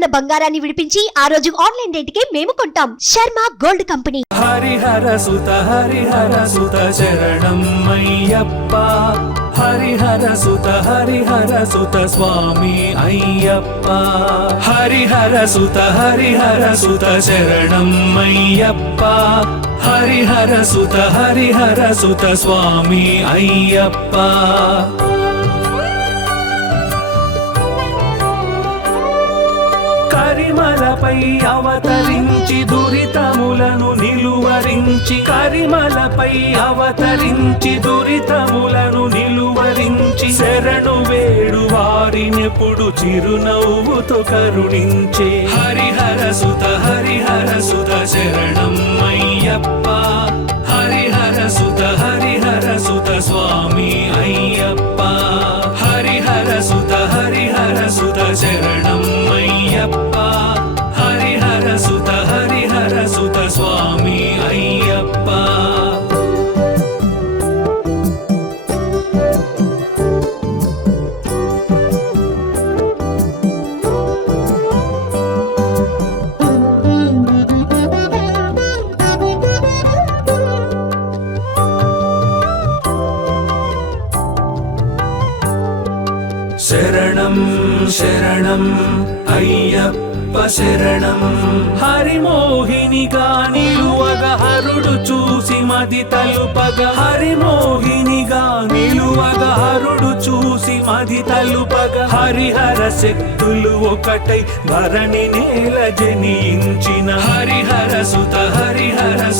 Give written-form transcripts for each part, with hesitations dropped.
ఉన్న బంగారాన్ని విడిపించి ఆ రోజు ఆన్లైన్ రేటుకే మేము కొంటాం. Sharma gold company. హరిహర సుత శరణం అయ్యప్ప. హరిహర సుత స్వామి అయ్యప్ప. హరిహర సుత శరణం అయ్యప్ప. హరిహర సుత స్వామి అయ్యప్ప. కరిమలపై అవతరించి దురితములను నిలువరించి. కరిమలపై అవతరించి దురితములను నిలువరించి. శరణు వేడు వారినెప్పుడు చిరునవ్వుతో కరుణించే. హరిహర సుత శరణం అయ్యప్ప. హరిహర సుత స్వామి అయ్యప్ప. హరిహర సుత శరణం అయ్యప్ప. హరిహర సుత స్వామి అయ్యప్ప. శరణం శరణం అయ్యప్ప శరణం. హరిమోహినిగా నిలువగ హరుడు చూసి మది తలుపగ. హరిమోహినిగా నిలువగ హరుడు చూసి మది తలుపగ. హరిహర శక్తులు ఒకటై ధరణి నేల జనించిన. హరిహర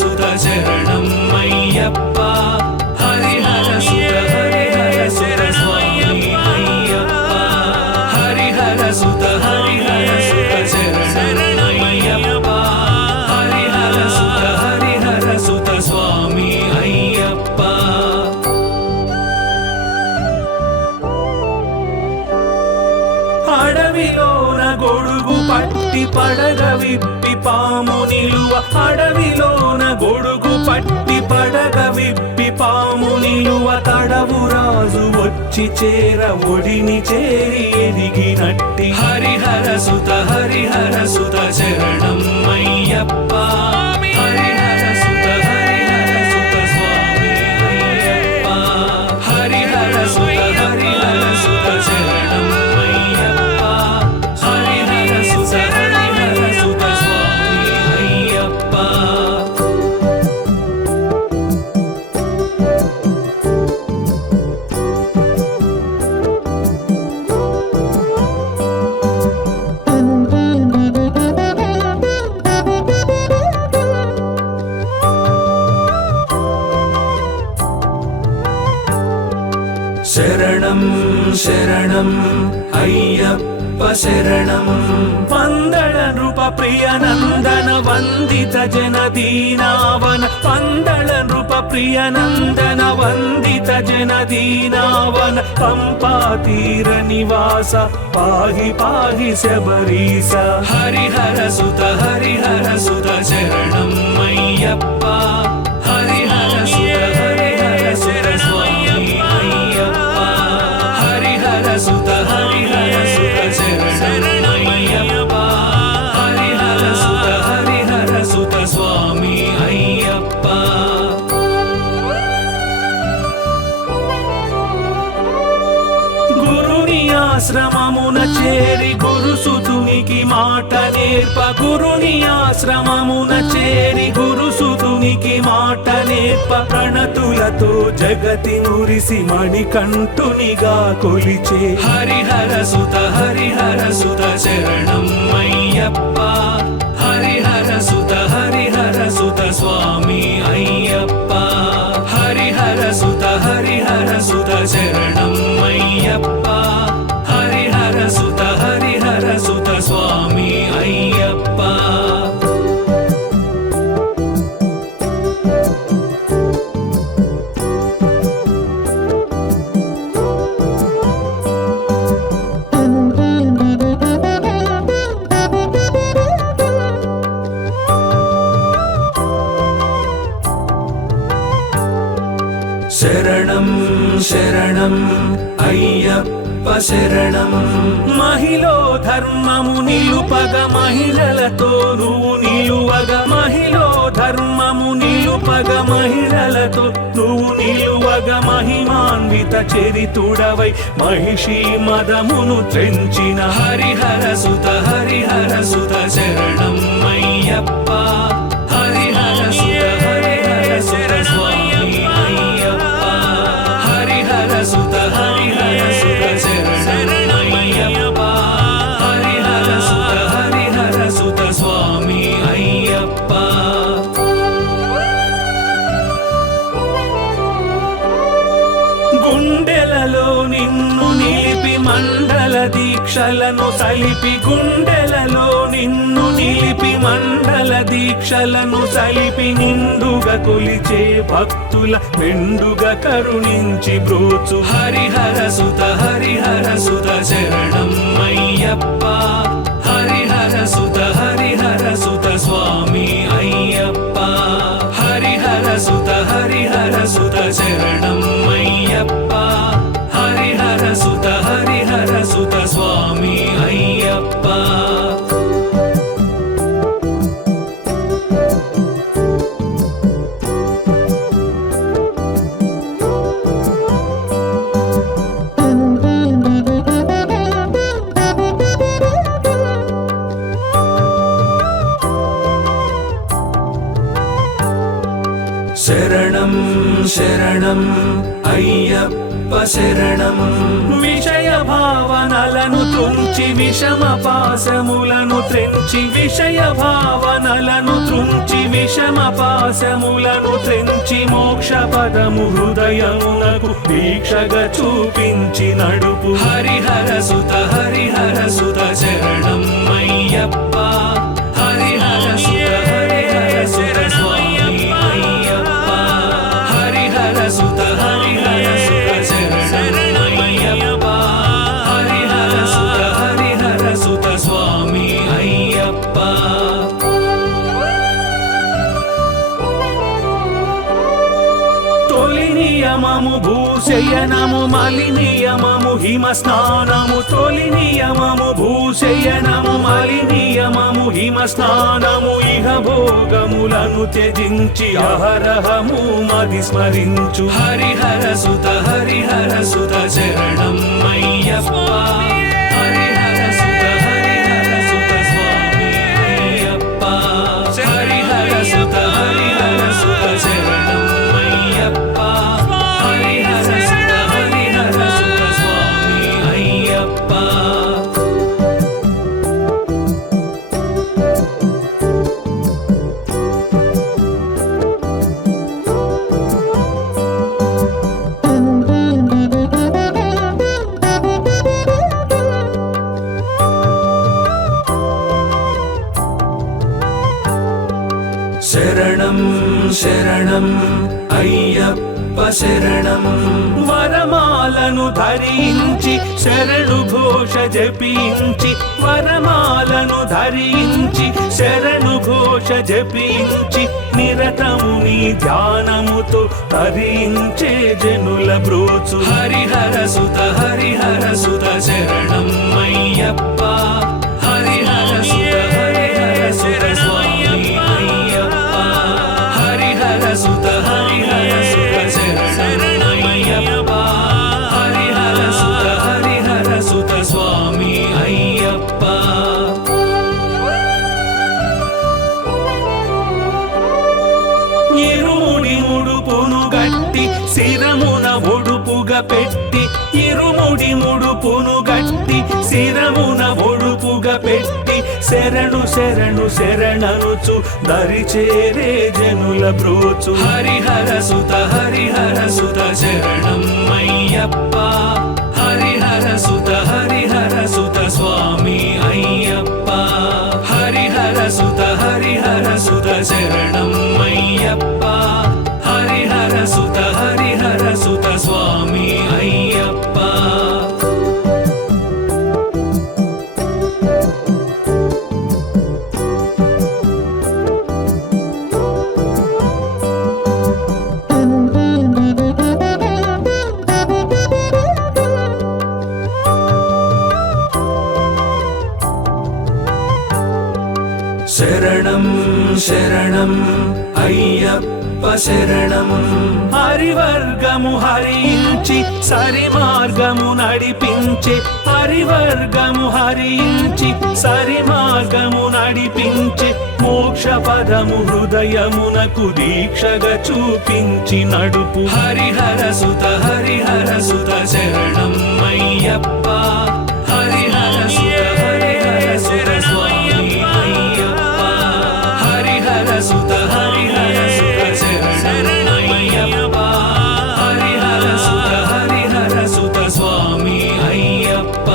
సుత శరణం అయ్యప్ప. హరిహర సుత స్వామి అయ్యప్ప. హరిహర సుత శరణం అయ్యప్ప. హరిహర సుత స్వామి అయ్యప్ప. అడవిలోన గొడుగు పట్టి పడగ విప్పి పాము నిలువ. అడవిలోన గొడుగు పట్టి పడగ విప్పి పాము నిలువ. తడవు రాజు వచ్చి చేర ఒడిని చేరి ఎదిగినట్టి. హరిహర సుత శరణం అయ్యప్ప. హరిహర సుత స్వామి అయ్యప్ప. హరిహర సుత శరణం అయ్యప్ప. హరిహర సుత స్వామి అయ్యప్ప. శరణం శరణం అయ్యప్ప శరణం. పందళ నృప ప్రియ నందన వందిత జన దీనావన. పందళ నృప ప్రియ నందన వందిత జన దీనావన. పంపా తీర నివాస పాహి శబరీస. హరిహర సుత శరణం అయ్యప్ప. హరిహర సుత స్వామి అయ్యప్ప. హరిహర సుత శరణం అయ్యప్ప. హరిహర సుత స్వామి అయ్యప్ప. గురుని ఆశ్రమమున చేరి గురుసుతునికి మాట నేర్ప. గురుని ఆశ్రమమున చేరి గురుసుతునికి మాట నేర్ప. ప్రణతులతో జగతి నురిసి మణికంఠునిగా కొలిచే. హరిహర సుత శరణం అయ్యప్ప. హరిహర సుత స్వామి అయ్యప్ప. హరిహర సుత శరణం అయ్యప్ప. హరిహర సుత స్వామి అయ్యప్ప. శరణం శరణం అయ్యప్ప శరణం మహిలో ధర్మము నిలుపగ మహిళలతో నువ్వు నిలువగ మహిలో ధర్మము నిలుపగ మహిళలతో నువ్వు నిలువగ మహిమాన్విత చరితుడవై మహిషి మదమును త్రెంచిన హరిహర సుత శరణం అయ్యప్ప హరిహర సుత స్వామి అయ్యప్ప హరిహర సుత శరణం అయ్యప్ప హరిహర సుత స్వామి అయ్యప్ప గుండెలలో నిన్ను నిలిపి మండల దీక్షలను సలిపి గుండెలలో నిన్ను నిలిపి మండల దీక్షలను సలిపి నిండుగా కొలిచే భక్తుల మెండుగా కరుణించి బ్రోచు హరిహర సుత శరణం అయ్యప్ప హరిహర సుత స్వామి అయ్యప్ప హరిహర సుత శరణం అయ్యప్ప హరిహర సుత స్వామి అయ్యప్ప శరణం శరణం అయ్యప్ప శరణం విషయ భావనలను త్రుంచి విషమ పాశములను త్రెంచి విషయ భావనలను త్రుంచి విషమ పాశములను త్రెంచి మోక్ష పదము హృదయమునకు దీక్షగా చూపించి నడుపు హరిహర సుత శరణం అయ్యప్ప హరిహర సుత స్వామి అయ్యప్ప హరిహర సుత శరణం అయ్యప్ప హరిహర సుత స్వామి అయ్యప్ప తొలి నియమము భూశయనము మలి నియమము హిమ స్నానము తొలి నియమము భూశయనము మలి నియమము హిమ స్నానము ఇహ భోగములను త్యజించి అహరహము మది స్మరించు హరిహర సుత శరణం అయ్యప్ప హరిహర సుత స్వామి అయ్యప్ప హరిహర సుత శరణం అయ్యప్ప హరిహర సుత స్వామి అయ్యప్ప శరణం శరణం అయ్యప్ప శరణం వరమాలను ధరించి శరణు ఘోష జపించి వరమాలను ధరించి శరణు ఘోష జపించి నిరతము నీ ధ్యానముతో తరించే జనుల బ్రోచు హరిహర సుత శరణం అయ్యప్ప హరిహర సుత స్వామి అయ్యప్ప హరిహర సుత శరణం అయ్యప్ప హరిహర సుత స్వామి అయ్యప్ప ఇరుముడి ముడుపును గట్టి శిరమున ఒడుపుగా పెట్టి ఇరుముడి ముడుపును గట్టి శిరమున ఒడుపుగా పెట్టి శరణు శరణనుచు దరి చేరే జనుల బ్రోచు హరిహర సుత శరణం అయ్యప్ప హరిహర సుత స్వామి అయ్యప్ప హరిహర సుత శరణం అయ్యప్ప హరిహర సుత స్వామి అయ్యప్ప శరణం శరణం అయ్యప్ప శరణం. హరివర్గము హరించి సరి మార్గము నడిపించే, హరివర్గము హరించి సరి మార్గము నడిపించే, మోక్ష పదము హృదయమునకు దీక్షగా చూపించి నడుపు. హరిహర సుత శరణం అయ్యప్ప. హరిహర సుత స్వామి అయ్యప్ప. హరిహర సుత శరణం అయ్యప్ప. హరిహర సుత స్వామి అయ్యప్ప.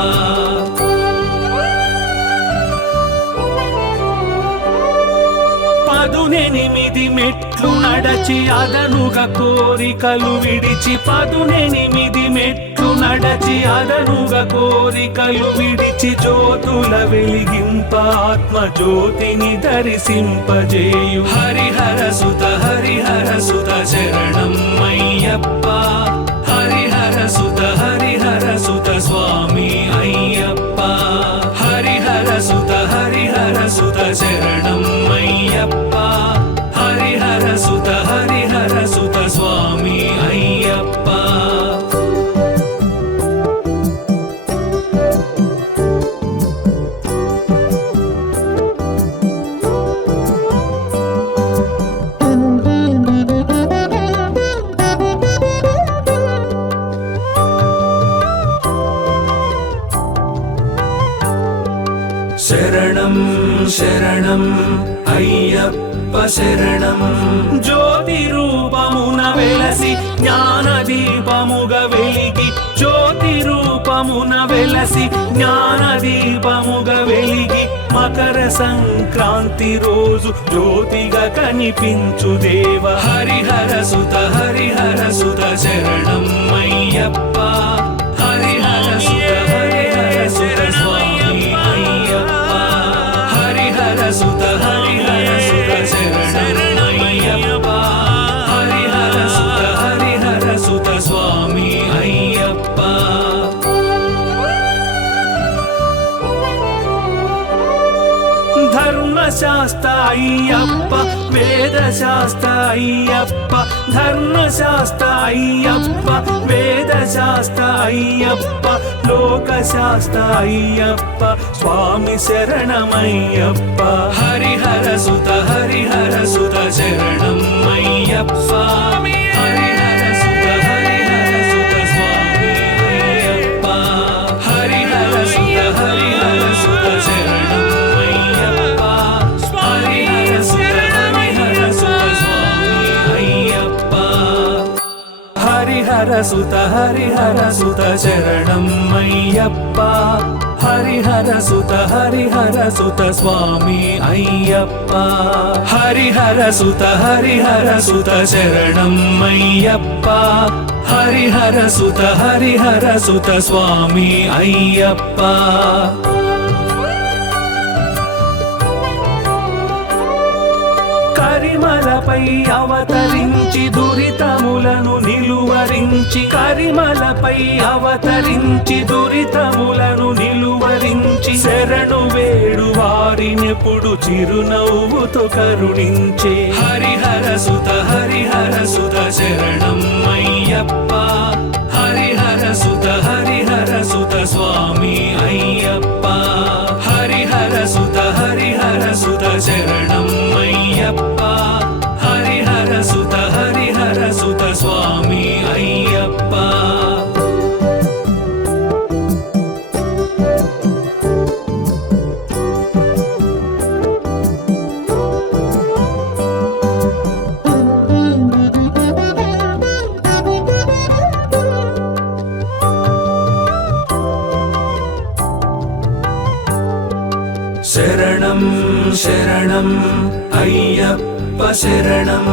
పదునెనిమిది మెట్లు నడచి అదనుగా కోరికలు విడిచి, పదునెనిమిది మెట్లు నడచి అదనుగా కోరికలు విడిచి, జ్యోతుల వెలిగింప ఆత్మ జ్యోతిని దర్శింపజేయు. హరిహర సుత శరణం అయ్యప్ప. హరిహర సుత స్వామి అయ్యప్ప. హరిహర సుత శరణం అయ్యప్ప. హరిహర సుత స్వామి అయ్యప్ప. శరణం శరణం అయ్యప్ప శరణం. జ్యోతి రూపమున వెలసి జ్ఞాన దీపముగా వెలిగి, జ్యోతి రూపమున వెలసి జ్ఞాన దీపముగా వెలిగి, మకర సంక్రాంతి రోజు జ్యోతిగా కనిపించు దేవ. హరిహర సుత శరణం అయ్యప్ప. హరిహర సుత స్వామి అయ్యప్ప. హరిహర సుత శరణం అయ్యప్ప. హరిహర సుత స్వామి అయ్యప్ప. ధర్మశాస్త్ర అయ్యప్ప, వేదశాస్త్ర అయ్యప్ప. ధర్మశాస్త్ర అయ్యప్ప, వేదశాస్త్ర అయ్యప్ప. లోకశాస్త్ర అయ్యప్ప, స్వామి శరణమయ్యప్ప. హరిహర సుత శరణం అయ్యప్ప. హరిహర సుత స్వామి అయ్యప్ప. హరిహర సుత శరణం అయ్యప్ప. హరిహర సుత స్వామి అయ్యప్ప. హరిహర సుత శరణం అయ్యప్ప. హరిహర సుత స్వామి అయ్యప్ప. హరిహర సుత శరణం అయ్యప్ప. హరిహర సుత స్వామి అయ్యప్ప. కరిమలపై అవతరించి దురితములను నిలువరించి, కరిమలపై అవతరించి దురితములను నిలువరించి, శరణు వేడు వారినెప్పుడు చిరునవ్వుతో కరుణించే. హరిహర సుత శరణం అయ్యప్ప. హరిహర సుత స్వామి అయ్యప్ప. హరిహర సుత శరణం అయ్యప్ప. హరిహర సుత స్వామి అయ్యప్ప. శరణం శరణం అయ్యప్ప శరణం.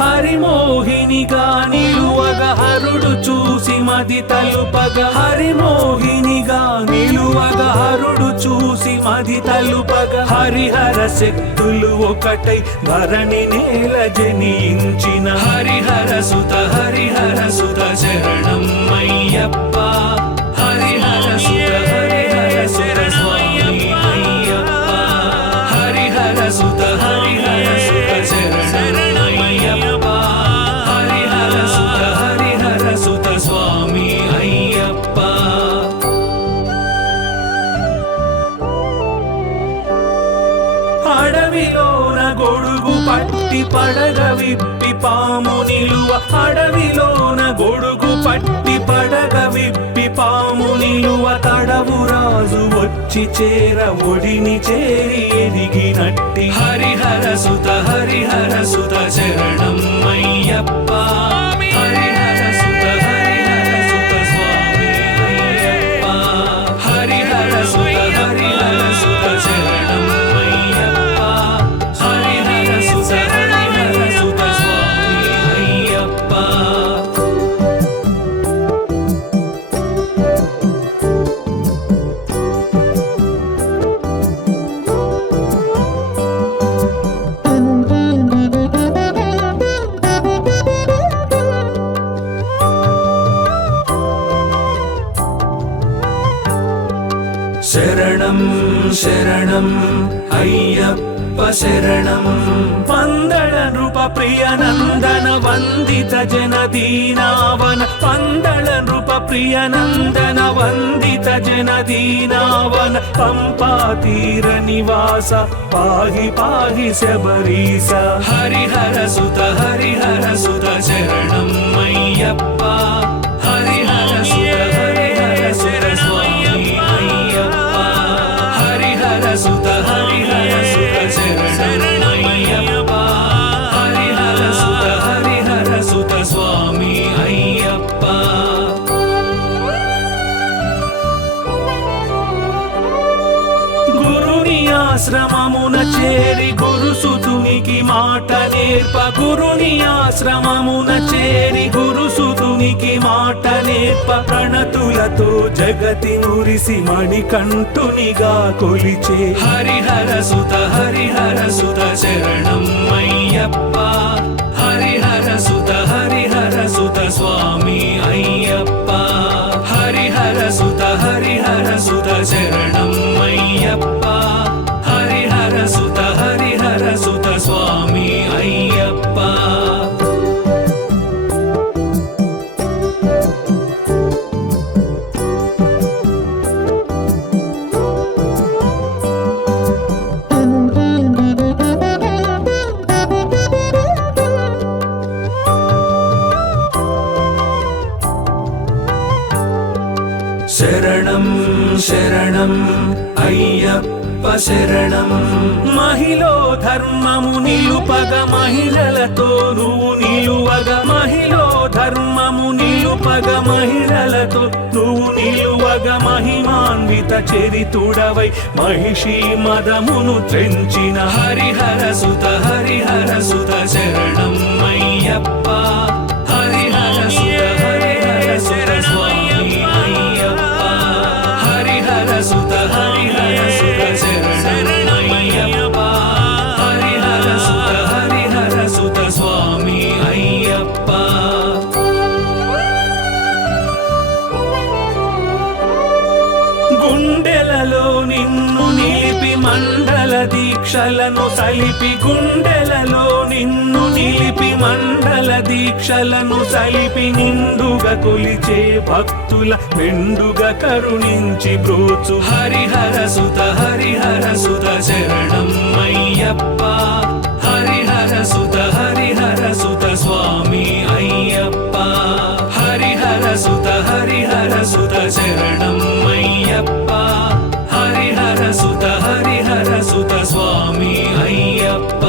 హరిమోహినిగా నిలువగా హరుడు చూసి మది తలుపగా, హరిమోహినిగా నిలువగా హరుడు చూసి మది తలుపగా, హరిహర శక్తులు ఒకటై ధరణి నేల జనించిన. హరిహర సుత శరణం అయ్యప్ప. హరిహర సుత స్వామి అయ్యప్ప. హరిహర సుత అడవిలోన గొడుగు పట్టి పడగ విప్పి పాము నిలువ అడవిలోన గొడుగు పట్టి పడగ విప్పి పాము నిలువ తడవు రాజు వచ్చి చేర ఒడిని చేరి ఎదిగినట్టి హరిహర సుత శరణం అయ్యప్ప హరిహర సుత స్వామి అయ్యప్ప హరిహర సుత శరణం అయ్యప్ప హరిహర సుత స్వామి అయ్యప్ప శరణం శరణం అయ్యప్ప శరణం పందళ నృప ప్రియ నందన వందిత జన దీనావన పందళ నృప ప్రియ నందన వందిత జన దీనావన పంపా తీర నివాస పాహి పాహి శబరీస హరిహర సుత శరణం అయ్యప్ప హరిహర సుత స్వామి అయ్యప్ప హరిహర సుత శరణం అయ్యప్ప హరిహర సుత స్వామి అయ్యప్ప గురుని ఆశ్రమమున చేరి గురుసుతునికి మాట నేర్ప గురుని ఆశ్రమమున చేరి గురుసుతునికి మాట నేర్ప ప్రణతులతో జగతి నురిసి మణికంఠునిగా కొలిచే హరిహర సుత శరణం అయ్యప్ప హరిహర సుత స్వామి అయ్యప్ప హరిహర సుత శరణం అయ్యప్ప హరిహర సుత స్వామి అయ్యప్ప శరణం శరణం అయ్యప్ప శరణం మహిళో ధర్మము నిలుపగ మహిళలతో నువ్వు నిలువగ మహిళో ధర్మము నిలుపగ మహిళలతో నువ్వు నిలువగ మహిమాన్విత చరితుడవై మహిషి మదమును త్రెంచిన హరిహర సుత శరణం అయ్యప్ప హరిహర సుత స్వామి అయ్యప్ప హరిహర సుత శరణం అయ్యప్ప హరిహర సుత స్వామి అయ్యప్ప గుండెలలో నిన్ను నిలిపి మండల దీక్షలను సలిపి గుండెలలో నిన్ను నిలిపి మండల దీక్షలను సలిపి నిండుగా కొలిచే భక్తుల మెండుగా కరుణించి బ్రోచు హరిహర సుత శరణం అయ్యప్ప హరిహర సుత స్వామి అయ్యప్ప హరిహర సుత శరణం అయ్యప్ప హరిహర సుత స్వామి అయ్యప్ప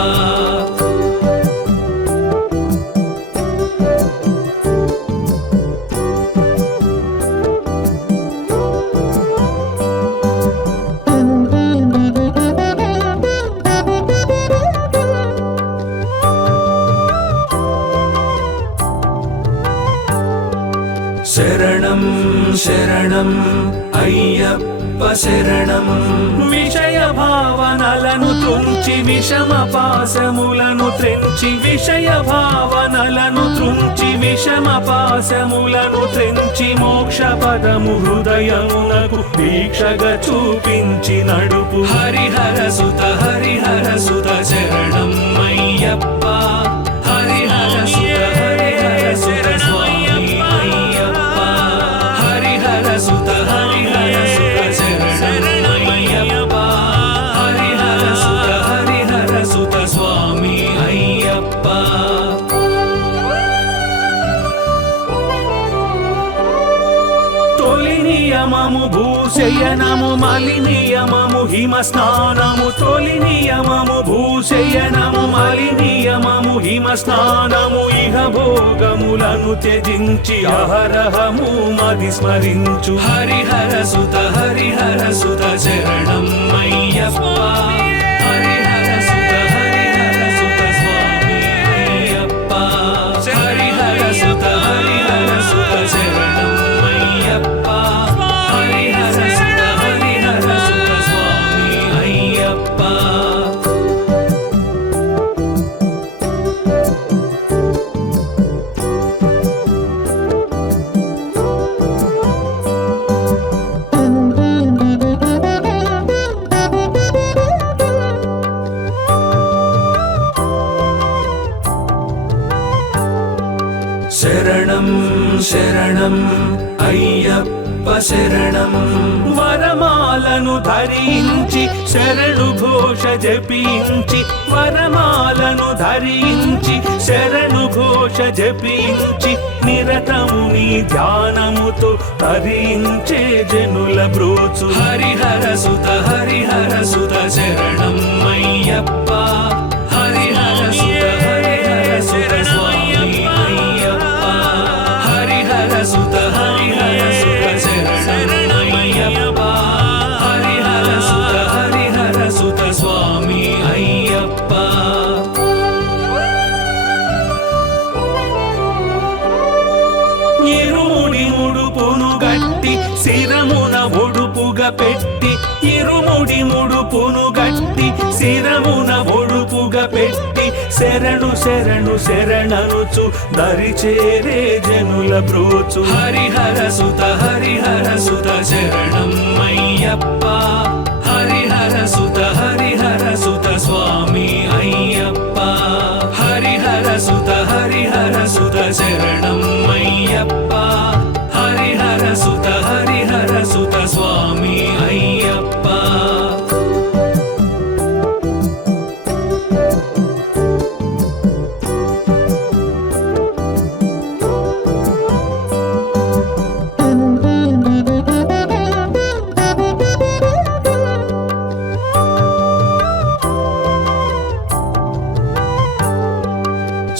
శరణం శరణం అయ్యప్ప శరణం విషయ భావనలను తుంచి విషమ పాశములను త్రెంచి విషయ భావనలను తుంచి విషమ పాశములను త్రెంచి మోక్ష పదము హృదయమునకు దీక్షగా చూపించి నడుపు హరిహర సుత శరణం అయ్యప్ప హరిహర సుత స్వామి అయ్యప్ప హరిహర సుత శరణం అయ్యప్ప హరిహర భూశయనము మలి నియమము హిమ స్నానము తొలి నియమము భూశయనము మలి నియమము హిమ స్నానము ఇహ భోగములను త్యజించి అహరహము మది స్మరించు హరిహర సుత శరణం అయ్యప్ప హరిహర సుత స్వామి అయ్యప్ప హరిహర సుత శరణం అయ్యప్ప హరిహర సుత స్వామి అయ్యప్ప శరణం శరణం అయ్యప్ప శరణం వరమాలను ధరించి శరణు ఘోష జపించి వరమాలను ధరించి శరణు ఘోష జపించి నిరతము నీ ధ్యానముతో తరించే జనుల బ్రోచు హరిహర సుత శరణం అయ్యప్ప హరిహర సుత స్వామి అయ్యప్ప హరిహర సుత శరణం అయ్యప్ప హరిహర సుత స్వామి అయ్యప్ప ఇరుముడి ముడుపును గట్టి శిరమున ఒడుపుగా పెట్టి ఇరుముడి ముడుపును గట్టి శిరమున ఒడుపుగా పెట్టి శరణు శరణు శరణనుచు దరి చేరే జనుల బ్రోచు హరిహర సుత శరణం అయ్యప్ప హరిహర సుత స్వామి అయ్యప్ప హరిహర సుత శరణం అయ్యప్ప హరిహర సుత స్వామి అయ్యప్ప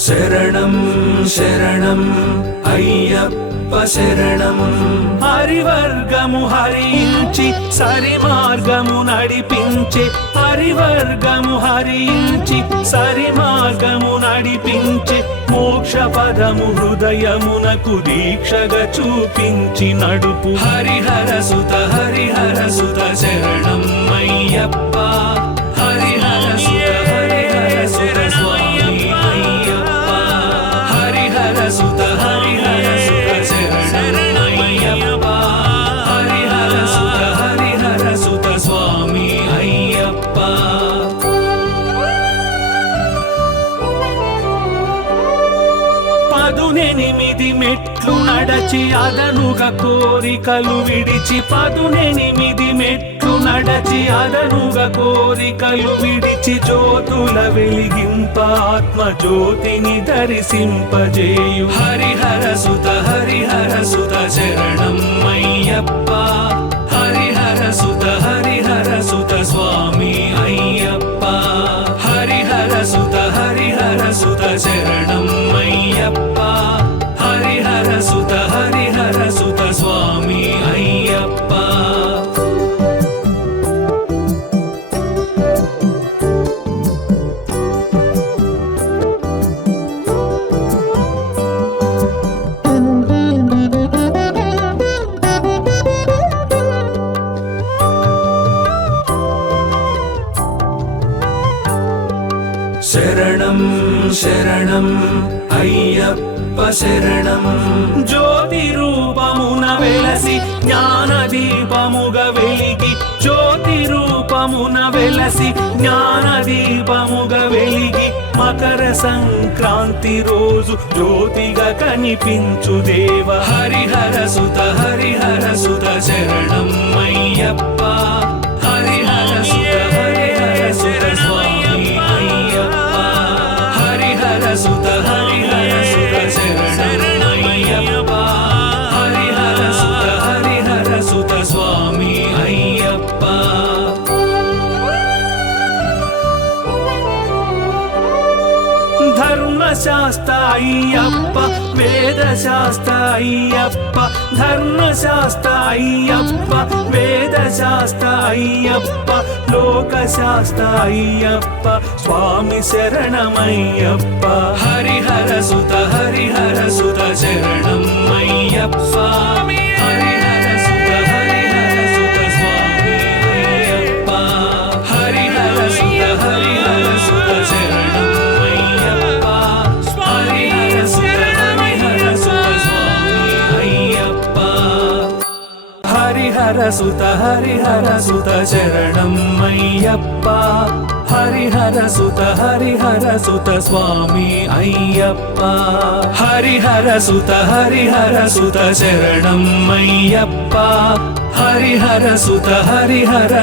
శరణం శరణం అయ్యప్ప శరణం హరివర్గము హరించి సరి మార్గము నడిపించే హరివర్గము హరించి సరి మార్గము నడిపించే మోక్ష పదము హృదయమునకు దీక్షగా చూపించి నడుపు హరిహర సుత శరణం అయ్యప్ప హరిహర సుత స్వామి అయ్యప్ప హరిహర సుత శరణం అయ్యప్ప హరిహర సుత స్వామి అయ్యప్ప పదునెనిమిది మెట్లు నడచి అదనుగా కోరికలు విడిచి పదునెనిమిది మెట్లు నడచి అదనుగా కోరికలు విడిచి జ్యోతుల వెలిగింప ఆత్మ జ్యోతిని దర్శింపజేయు హరిహర సుత శరణం అయ్యప్ప హరిహర సుత స్వామి అయ్యప్ప హరిహర సుత శరణం అయ్యప్ప హరిహర సుత స్వామి అయ్యప్ప శరణం శరణం అయ్యప్ప శరణం జ్యోతి రూపమున వెలసి జ్ఞాన దీపముగా వెలిగి జ్యోతి రూపమున వెలసి జ్ఞాన దీపముగా వెలిగి మకర సంక్రాంతి రోజు జ్యోతిగా కనిపించు దేవ హరిహర సుత శరణం అయ్యప్ప హరిహర సుత స్వామి అయ్యప్ప హరిహర సుత శరణం అయ్యప్ప హరిహర సుత స్వామి ధర్మశాస్త్ర అయ్యప్ప వేదశాస్త్ర అయ్యప్ప ధర్మశాస్త్ర అయ్యప్ప వేదశాస్త్ర అయ్యప్ప లోకశాస్త్ర అయ్యప్ప స్వామి శరణమయ్యప్ప హరిహర సుత శరణం అయ్యప్ప హరిహర సుత స్వామి అయ్యప్ప హరిహర సుత శరణం అయ్యప్ప హరిహర సుత స్వామి అయ్యప్ప హరిహర సుత శరణం అయ్యప్ప హరిహర సుత స్వామి అయ్యప్ప హరిహర సుత శరణం అయ్యప్ప హరిహర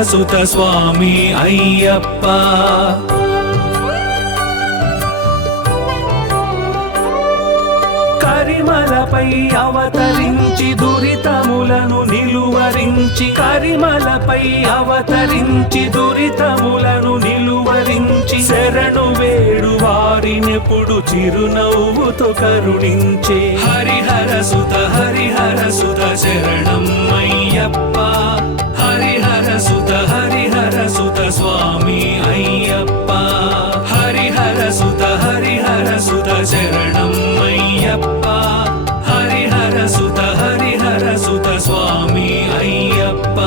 సుత స్వామి అయ్యప్ప కరిమలపై అవతరించి దురితములను నిలువరించి కరిమలపై అవతరించి దురితములను నిలువరించి శరణు వేడు వారినెప్పుడు చిరునవ్వుతో కరుణించే హరిహర సుత శరణం అయ్యప్ప హరిహర సుత స్వామి అయ్యప్ప హరిహర సుత శరణం అయ్యప్ప హరిహర సుత స్వామి అయ్యప్ప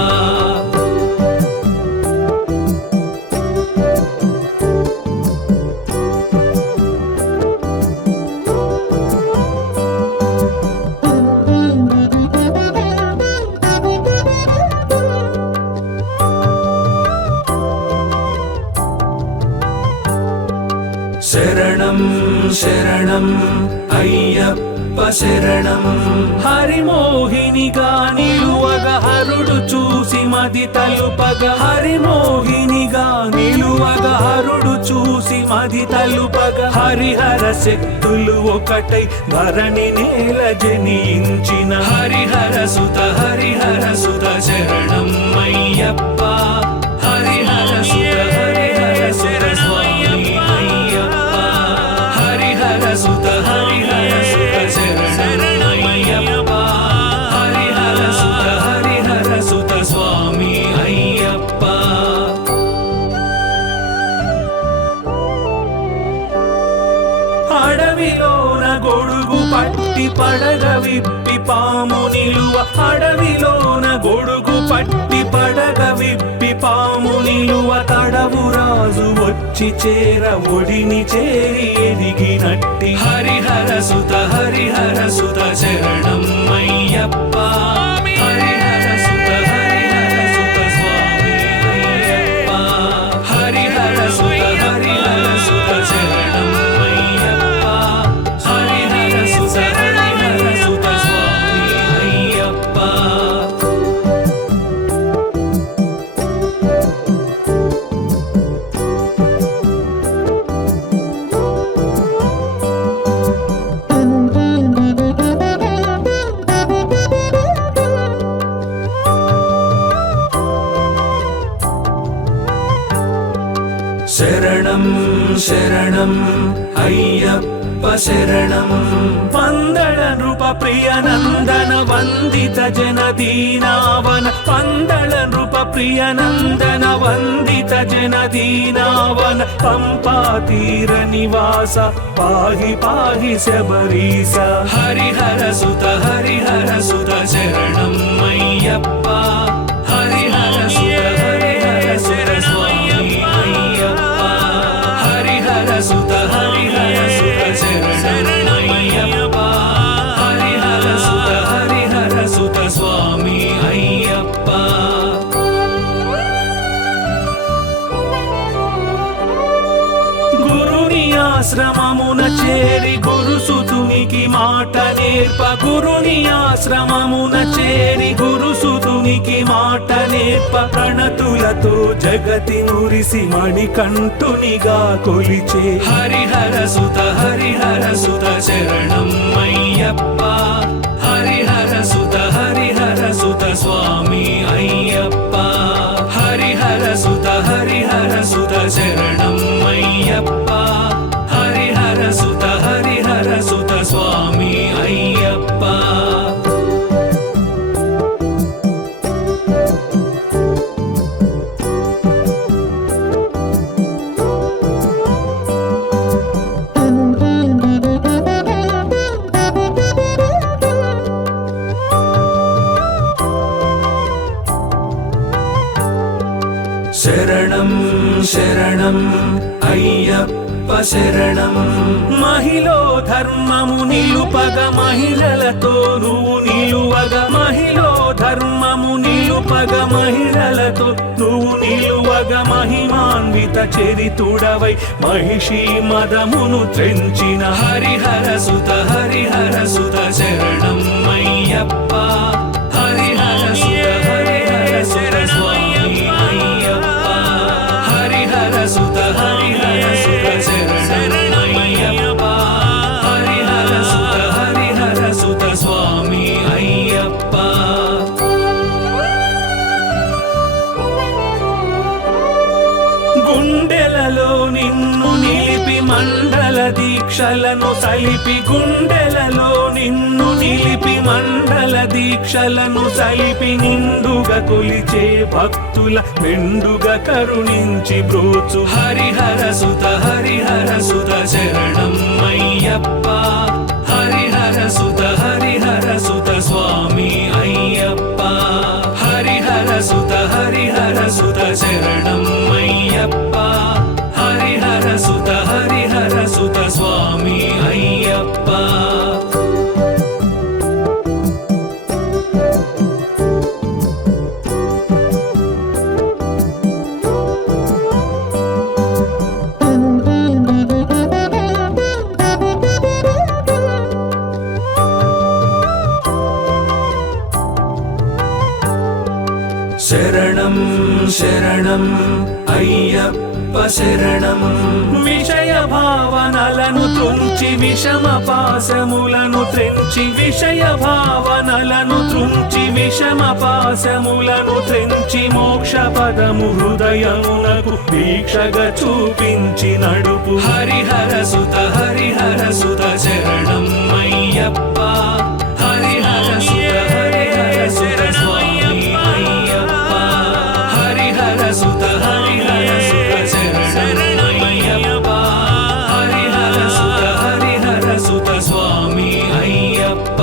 శరణం అయ్యప్ప శరణం హరిమోహినిగా నిలువగా హరుడు చూసి మది తలుపగా హరిమోహినిగా నిలువగా హరుడు చూసి మది తలుపగా హరిహర శక్తులు ఒకటై ధరణి నేల జనించిన హరిహర సుత శరణం అయ్యప్ప హరిహర సుత స్వామి అయ్యప్ప హరిహర సుత శరణం అయ్యప్ప హరిహర సుత స్వామి అయ్యప్ప అడవిలోన గొడుగు పట్టి పడగ విప్పి పాము నిలువ అడవిలోన గొడుగు పట్టి పడగ విప్పి పాము నిలువ తడవు రాజు వచ్చి చేర ఒడిని చేరి ఎదిగినట్టి హరిహర సుత శరణం అయ్యప్ప హరిహర సుత స్వామి అయ్యప్ప హరిహర సుత శరణం అయ్యప్ప హరిహర సుత స్వామి అయ్యప్ప శరణం అయ్యప్ప శరణం పందళ నృప ప్రియ నందన వందిత జన దీనావన పందళ నృప ప్రియ నందన వందిత జన దీనావన పంపా తీర నివాస పాహి శబరీస హరిహర సుత శరణం అయ్యప్ప హరిహర సుత స్వామి అయ్యప్ప హరిహర సుత శరణం అయ్యప్ప హరిహర సుత స్వామి అయ్యప్ప గురుని ఆశ్రమమున చేరి గురుసుతునికి మాట నేర్ప గురుని ఆశ్రమమున చేరి గురుసుతునికి మాట నేర్ప ప్రణతులతో జగతి నురిసి మణికంఠునిగా కొలిచే హరిహర సుత శరణం అయ్యప్ప హరిహర సుత స్వామి అయ్యప్ప హరిహర సుత శరణం అయ్యప్ప హరిహర సుత అయ్యప్ప శరణం. మహిళో ధర్మము నిలుపగ మహిళలతో నువ్వు నిలువగ, మహిళో ధర్మము నిలుపగ మహిళలతో నువ్వు నిలువగ, మహిమాన్విత చరితుడవై మహిషి మదమును త్రెంచిన హరిహర సుత హరిహర సుత శరణం అయ్యప్ప. హరిహర సుత హరిహర సుత స్వామి అయ్యప్ప. హరిహర సుత హరిహర సుత శరణం అయ్యప్ప. హరిహర సుత హరిహర సుత స్వామి అయ్యప్ప. గుండెలలో నిన్ను నిలిపి మండల దీక్షలను సలిపి, గుండెలలో నిన్ను నిలిపి మండల దీక్షలను సలిపి, నిండుగా కొలిచే భక్తుల మెండుగా కరుణించి బ్రోచు హరిహర సుత హరిహర సుత శరణం అయ్యప్ప. హరిహర సుత హరిహర సుత స్వామి అయ్యప్ప. హరిహర సుత హరిహర సుత శరణం అయ్యప్ప. హరిహర సుత హరిహర సుత స్వామి అయ్యప్ప. శరణం శరణం అయ్యప్ప శరణం. విషయ భావనలను తుంచి విషమ పాశములను త్రెంచి, విషయ భావనలను తుంచి విషమ పాశములను త్రెంచి, మోక్ష పదము హృదయమునకు దీక్షగా చూపించి నడుపు హరిహర సుత హరిహర సుత శరణం అయ్యప్ప. హరిహర సుత హరిహర సుత స్వామి అయ్యప్ప. హరిహర సుత హరిహర సుత శరణం అయ్యప్ప. హరిహర సుత హరిహర సుత స్వామి అయ్యప్ప.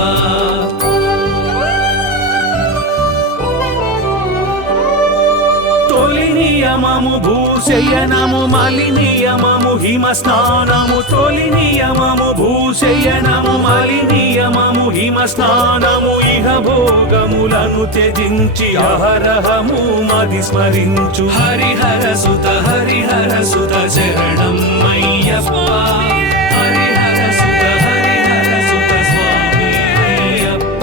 తొలి నియమము భూశయనము మలి నియమము హిమ స్నానము, తొలి నియమము భూశయనము మలి నియమము హిమ స్నానము, ఇహ భోగములను త్యజించి అహరహము మది స్మరించు హరిహర సుత హరిహర సుత శరణం అయ్యప్ప. హరిహర సుత హరిహర సుత స్వామి అయ్యప్ప.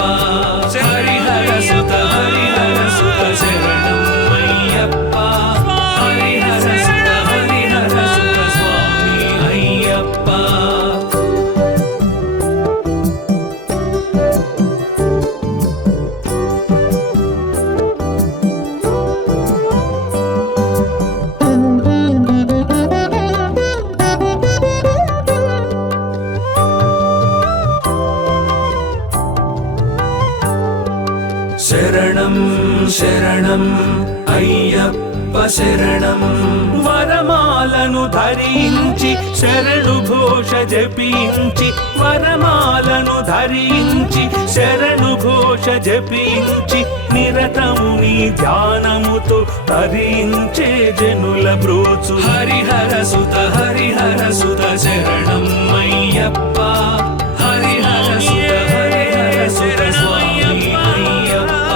హరిహర సుత హరిహర సుత శరణం అయ్యప్ప. హరిహర సుత హరిహర సుత స్వామి అయ్యప్ప. శరణం శరణం అయ్యప్ప శరణం. వరమాలను ధరించి శరణు ఘోష జపించి, వరమాలను ధరించి శరణు ఘోష జపించి, నిరతము నీ ధ్యానముతో తరించే జనుల బ్రోచు హరిహర సుత హరిహర సుత శరణం అయ్యప్ప. హరిహర సుత హరిహర సుత స్వామి అయ్యప్ప.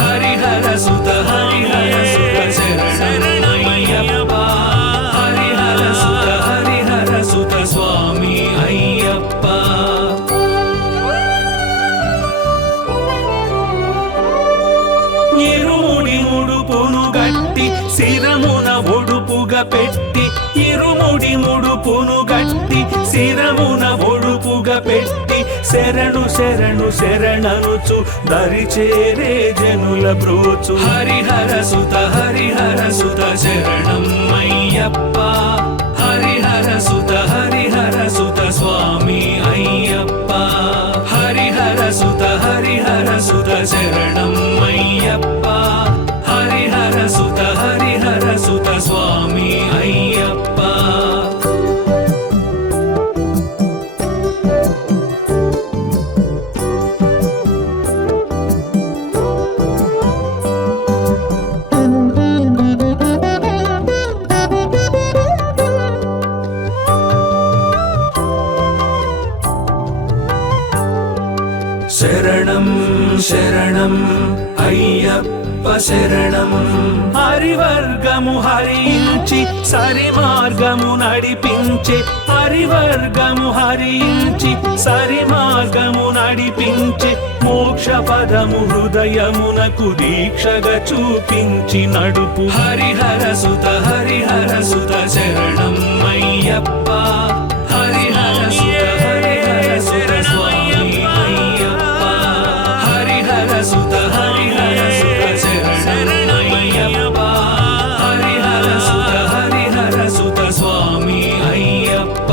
హరిహర సుత హరిహర సుత శరణం అయ్యప్ప. హరిహర సుత హరిహర సుత స్వామి అయ్యప్ప. ఇరుముడి ముడుపును గట్టి శిరమున ఒడుపుగా పెట్టి, ఇరుముడి ముడుపును గట్టి శిరమున ఒడుపుగా పెట్టి, శరణు శరణు శరణనుచు దరిచేరే జనుల బ్రోచు హరిహర సుత హరిహర సుత శరణం అయ్యప్ప. హరిహర సుత హరిహర సుత స్వామి అయ్యప్ప. హరిహర సుత హరిహర సుత శరణం అయ్యప్ప. హరిహర సుత హరిహర సుత స్వామి అయ్యప్ప. శరణం అయ్యప్ప శరణం హరివర్గము హరించి సరి మార్గము నడిపించే హరివర్గము హరించి సరి మార్గము నడిపించే మోక్ష పదము హృదయమునకు దీక్షగా చూపించి నడుపు హరిహర సుత శరణం అయ్యప్ప హరిహర సుత స్వామి అయ్యప్ప హరిహర సుత శరణం అయ్యప్ప హరిహర సుత స్వామి అయ్యప్ప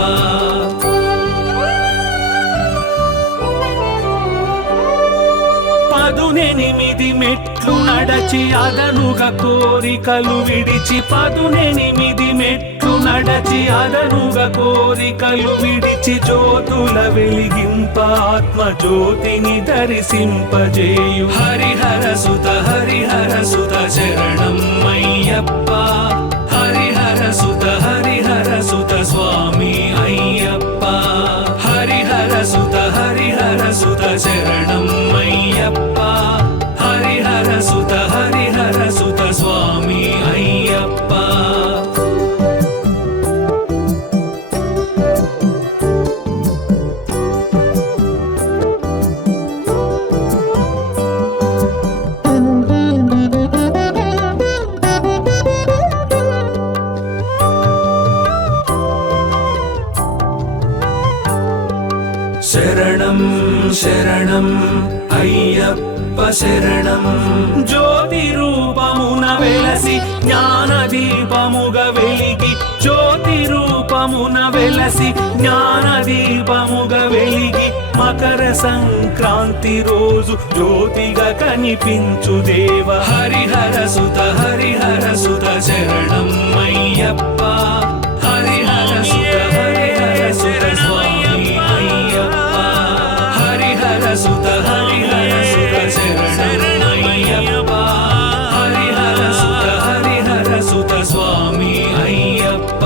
పదునెనిమిది మెట్లు నడచి అదనుగా కోరికలు విడిచి పదునెనిమిది మెట్లు నడచి అదనుగా కోరికలు విడిచి జ్యోతుల వెలిగింప ఆత్మ జ్యోతిని దర్శింపజేయు హరిహర సుత శరణం అయ్యప్ప హరిహర సుత స్వామి అయ్యప్ప హరిహర సుత శరణం అయ్యప్ప హరిహర సుత స్వామి అయ్యప్ప శరణం శరణం అయ్యప్ప శరణం జ్యోతి రూపమున వెలసి జ్ఞాన దీపముగా వెలిగి జ్యోతి రూపమున వెలసి జ్ఞాన దీపముగా వెలిగి మకర సంక్రాంతి రోజు జ్యోతిగా కనిపించు దేవ హరిహర సుత శరణం అయ్యప్ప హరిహర సుత స్వామి అయ్యప్ప హరిహర సుత శరణం అయ్యప్ప హరిహర సుత స్వామి అయ్యప్ప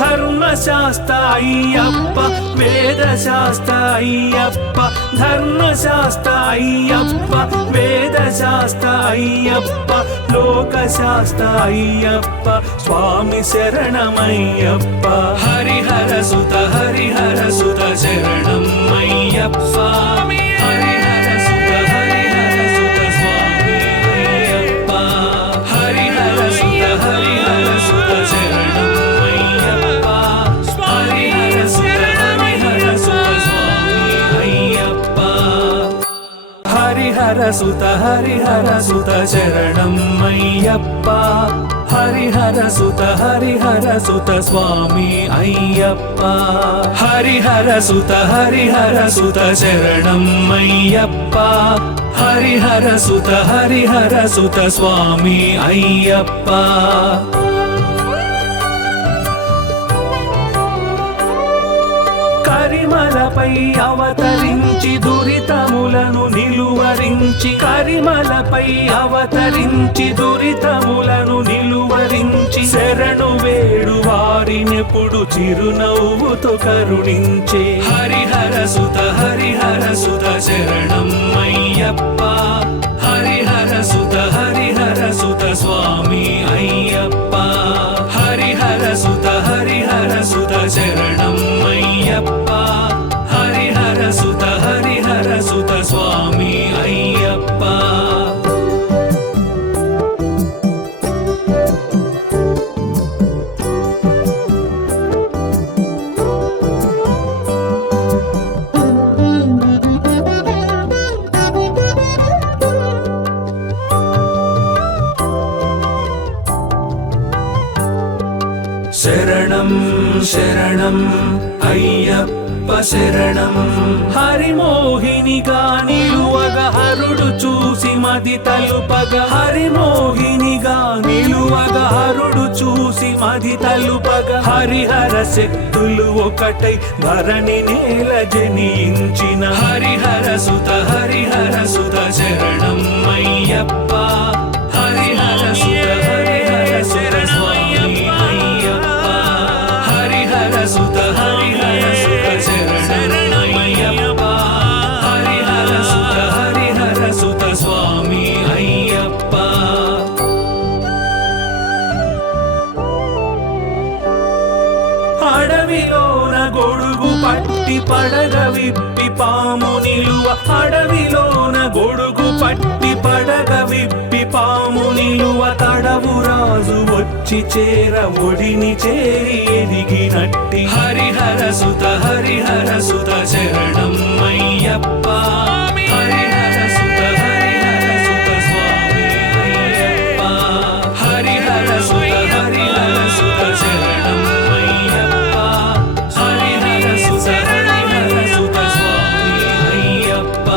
ధర్మశాస్త్ర అయ్యప్ప వేదశాస్త్ర అయ్యప్ప ధర్మశాస్త్ర అయ్యప్ప వేదశాస్త్ర అయ్యప్ప లోకశాస్త్ర అయ్యప్ప స్వామి శరణమయ్యప్ప హరిహర సుత శరణం అయ్యప్ప హరిహర సుత స్వామి అయ్యప్ప హరిహర సుత శరణం అయ్యప్ప హరిహర సుత స్వామి అయ్యప్ప హరిహర సుత శరణం అయ్యప్ప హరిహర సుత స్వామి అయ్యప్ప హరిహర సుత శరణం అయ్యప్ప హరిహర సుత స్వామి అయ్యప్ప కరిమలపై అవతరించి దురితములను నిలువరించి కరిమలపై అవతరించి దురితములను నిలువరించి శరణు వేడు వారినెప్పుడు చిరునవ్వుతో కరుణించే హరిహర సుత శరణం అయ్యప్ప హరిహర సుత స్వామి అయ్యప్ప హరిహర సుత శరణం అయ్యప్ప హరిహర సుత స్వామి అయ్యప్ప శరణం శరణం అయ్యప్ప శరణం హరిమోహినిగా నిలువగా హరుడు చూసి మది తలుపగా హరిమోహినిగా నిలువగా హరుడు చూసి మది తలుపగా హరిహర శక్తులు ఒకటై ధరణి నేల జనించిన హరిహర సుత శరణం అయ్యప్ప హరిహర సుత స్వామి అయ్యప్ప హరిహర సుత పట్టి పడగ విప్పి పాము నిలువ అడవిలోన గొడుగు పట్టి పడగ విప్పి పాము నిలువ తడవు రాజు వచ్చి చేర ఒడిని చేరి ఎదిగినట్టి హరిహర సుత శరణం అయ్యప్ప హరిహర సుత స్వామి అయ్యప్ప హరిహర సుత శరణం అయ్యప్ప హరిహర సుత స్వామి అయ్యప్ప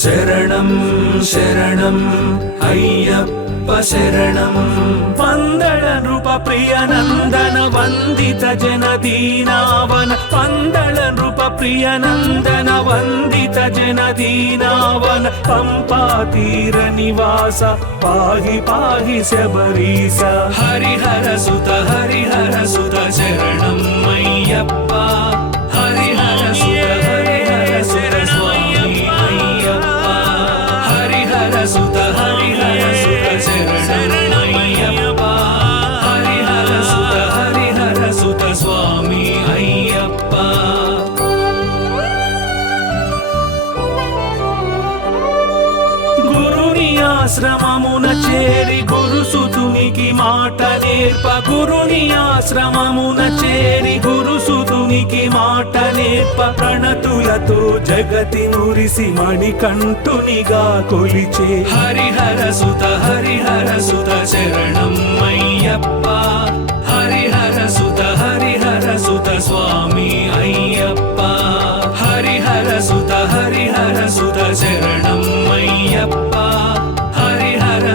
శరణం శరణం అయ్యప్ప శరణం పందళ నృప ప్రియ నందన వందిత జన దీనావన పందళ నృప ప్రియ నందన వందిత జన దీనావన పంపా తీర నివాస పాహి పాహి శబరీశ హరిహర సుత శరణం అయ్యప్ప హరిహర సుత స్వామి అయ్యప్ప హరిహర సుత శరణం అయ్యప్ప హరిహర సుత స్వామి అయ్యప్ప గురుని ఆశ్రమమున చేరి గురుసుతునికి మాట నేర్ప గురుని ఆశ్రమమున చేరి గురుసుతునికి మాట నేర్ప ప్రణతులతో జగతి మురిసి మణికంఠునిగా కొలిచే హరిహర సుత శరణం అయ్యప్ప హరిహర సుత స్వామి అయ్యప్ప హరిహర సుత శరణం అయ్యప్ప హరిహర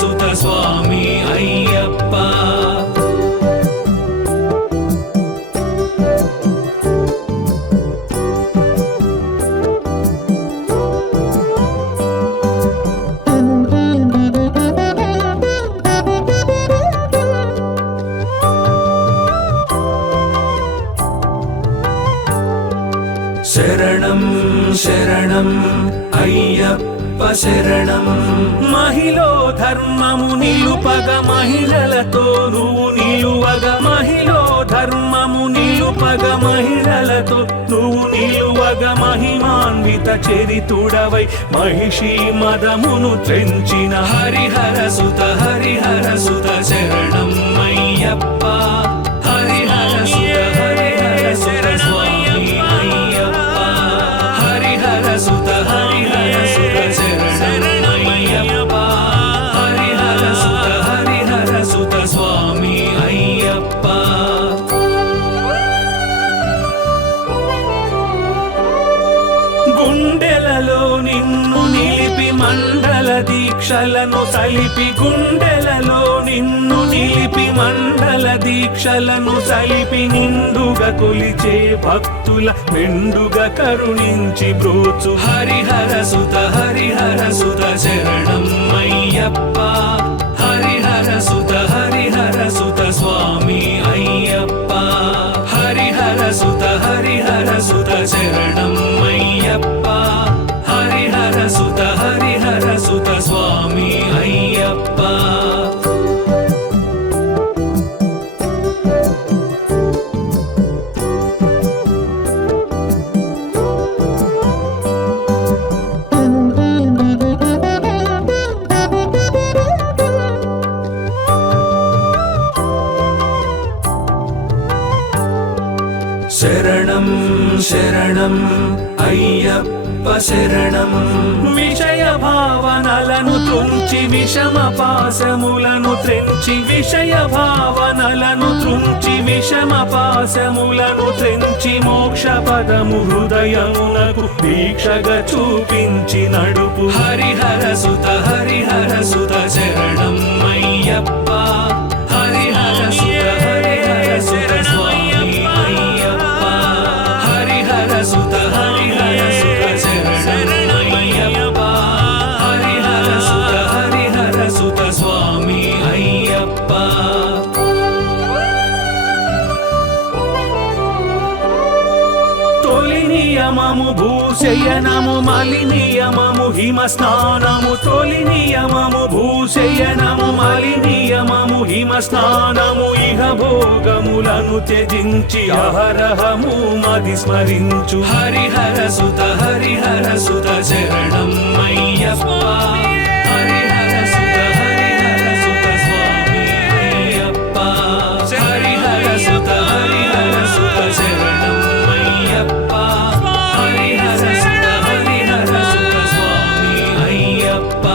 సుత స్వామి అయ్యప్ప శరణం శరణం అయ్యప్ప శరణం మహిళో ధర్మము నిలుపగ మహిళలతో నువ్వు నిలువగ మహిళో ధర్మము నిలుపగ మహిళలతో నువ్వు నిలువగ మహిమాన్విత చరితుడవై మహిషి మదమును త్రెంచిన హరిహర సుత శరణం అయ్యప్ప హరిహర సుత స్వామి అయ్యప్ప హరిహర సుత శరణం అయ్యప్ప హరిహర సుత స్వామి అయ్యప్ప గుండెలలో నిన్ను నిలిపి మండల దీక్షలను సలిపి గుండెలలో నిన్ను నిలిపి మండల దీక్షలను సలిపి నిండుగా కొలిచే భక్తుల మెండుగా కరుణించి బ్రోచు హరిహర సుత శరణం అయ్యప్ప హరిహర సుత స్వామి అయ్యప్ప హరిహర సుత శరణం అయ్యప్ప హరిహర సుత స్వామి అయ్యప్ప శరణం శరణం అయ్యప్ప శరణం విషయ భావనలను తుంచి విషమ పాశములను త్రెంచి విషయ భావనలను తుంచి విషమ పాశములను త్రెంచి మోక్ష పదము హృదయమునకు దీక్షగా చూపించి నడుపు హరిహర సుత శరణం అయ్యప్ప హరిహర సుత స్వామి అయ్యప్ప హరిహర సుత శరణం అయ్యప్ప హరిహర సుత స్వామి అయ్యప్ప నియమము భూశయనము మలి నియమము హిమ స్నానము తొలి నియమము భూశయనము మలి నియమము హిమ స్నానము ఇహ భోగములను త్యజించి అహరహము మది స్మరించు హరిహర సుత శరణం అయ్యప్ప హరిహర సుత స్వామి అయ్యప్ప హరిహర సుత శరణం అయ్యప్ప హరిహర సుత స్వామి అయ్యప్ప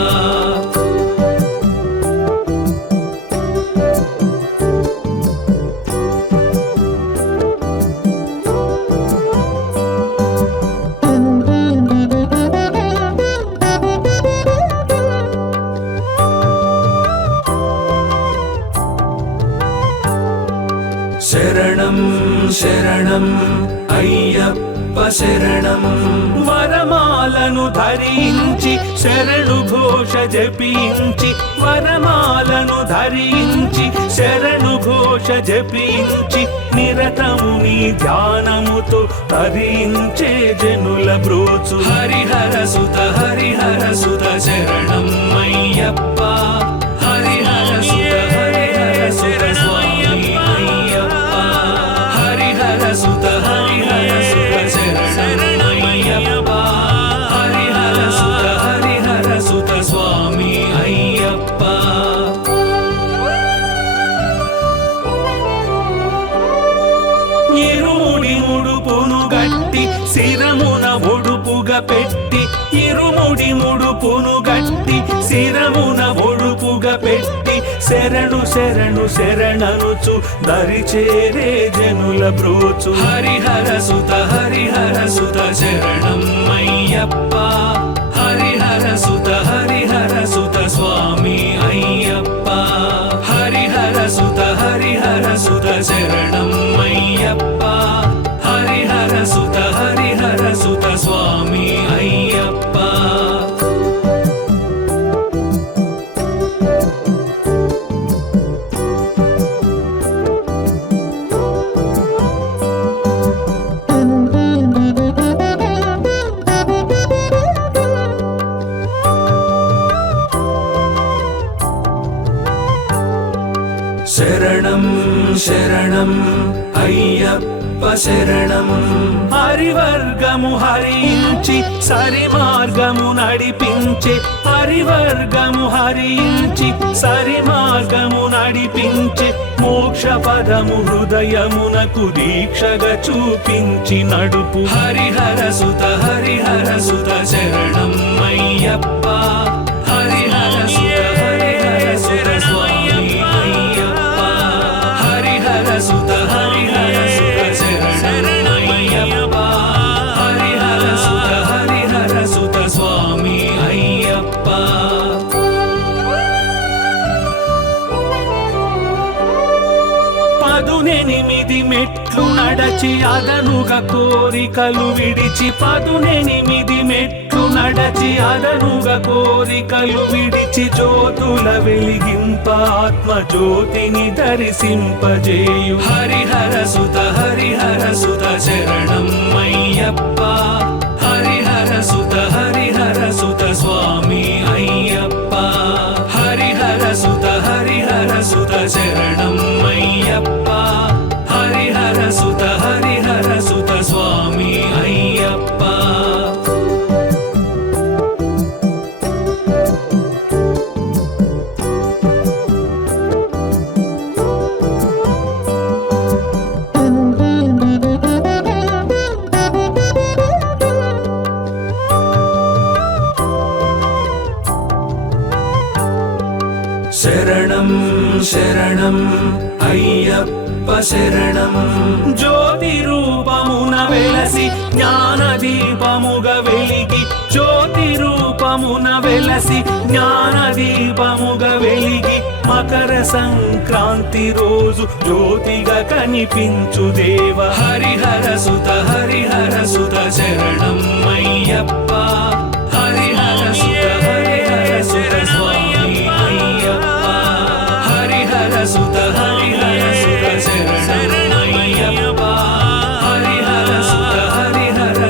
శరణం శరణం అయ్యప్ప శరణం వరమాలను ధరించి శరణు ఘోష జపించి వరమాలను ధరించి శరణు ఘోష జపించి నిరతము నీ ధ్యానముతో తరించే జనుల బ్రోచు హరిహర సుత శరణం అయ్యప్ప హరిహర సుత స్వామి అయ్యప్ప హరిహర సుత శరణం అయ్యప్ప హరిహర సుత స్వామి అయ్యప్ప ఇరుముడి ముడుపును గట్టి శిరమున ఒడుపుగా పెట్టి ఇరుముడి ముడుపును గట్టి శిరమున ఒడుపుగా పెట్టి శరణు శరణనుచు దరి చేరే జనుల బ్రోచు హరిహర సుత శరణం అయ్యప్ప హరిహర సుత స్వామి అయ్యప్ప హరిహర సుత శరణం అయ్యప్ప హరిహర సుత స్వామి అయ్యప్ప శరణం శరణం అయ్యప్ప శరణం హరివర్గము హరించి సరి మార్గము నడిపించే హరివర్గము హరించి సరి మార్గము నడిపించే మోక్ష పదము హృదయమునకు దీక్షగా చూపించి నడుపు హరిహర సుత శరణం అయ్యప్ప హరిహర సుత స్వామి అయ్యప్ప హరిహర సుత శరణం అయ్యప్ప హరిహర సుత స్వామి అయ్యప్ప పదునెనిమిది మెట్లు నడచి అదనుగా కోరికలు విడిచి పదునెనిమిది మెట్లు నడచి అదనుగా కోరికలు విడిచి జ్యోతుల వెలిగింప ఆత్మ జ్యోతిని దర్శింపజేయు హరిహర సుత శరణం అయ్యప్ప హరిహర సుత స్వామి అయ్యప్ప హరిహర సుత శరణం అయ్యప్ప హరిహర సుత స్వామి అయ్యప్ప శరణం శరణం అయ్యప్ప శరణం జ్యోతి రూపమున వెలసి జ్ఞాన దీపముగా వెలిగి జ్యోతి రూపమున వెలసి జ్ఞాన దీపముగా వెలిగి మకర సంక్రాంతి రోజు జ్యోతిగా కనిపించు దేవ హరిహర సుత శరణం అయ్యప్ప హరిహర సుత స్వామి అయ్యప్ప హరిహర సుత శరణం అయ్యప్ప హరిహర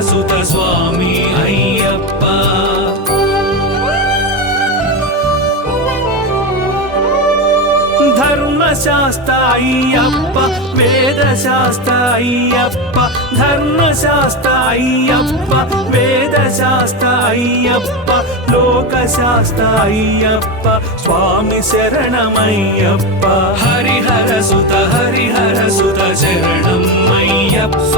శాస్త్ర అయ్యప్ప వేద శాస్త్ర అయ్యప్ప ధర్మశాస్త్ర అయ్యప్ప వేద శాస్త్ర అయ్యప్ప లోక శాస్త్ర అయ్యప్ప స్వామి శరణమయ్యప్ప హరిహర సుత శరణం అయ్యప్ప